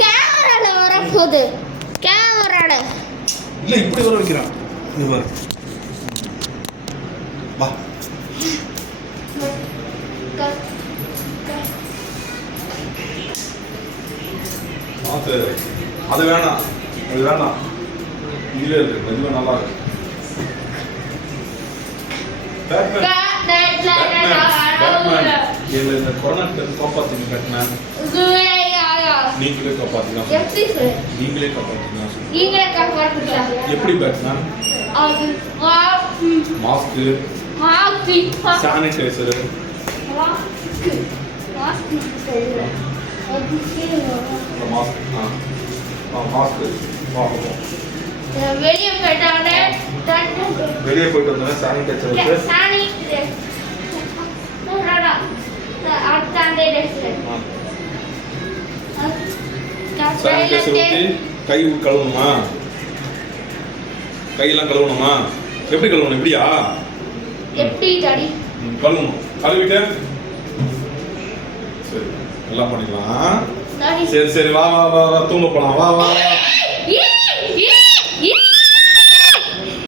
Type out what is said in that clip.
கேமரால வர போகுது கேமரால இல்ல இப்படி வர வைக்கிறான் இது பாரு வா அது வேணாம் அது வேணாம் இதுவே இருக்கு கொஞ்சம் நல்லா இருக்கு இந்த கொரோனா காப்பாத்துங்க பேட்மேன் நீங்களே காப்பாத்திக்கலாம் எப்படி பேட்மேன் மாஸ்க் சானிடைசர் வெளியே போயிட்டானே வெளியே போயிட்டு வந்தோடனே சானிடைசர் சானிடைசர் ஊற்றி கை கழுவணுமா கையெல்லாம் கழுவணுமா எப்படி கழுவணும் இப்படியா எப்படி டாடி கழுவணும் கழுவிட்டு சரி எல்லாம் பண்ணிக்கலாம் சரி சரி வா வா வா தூங்க போலாம் வா வா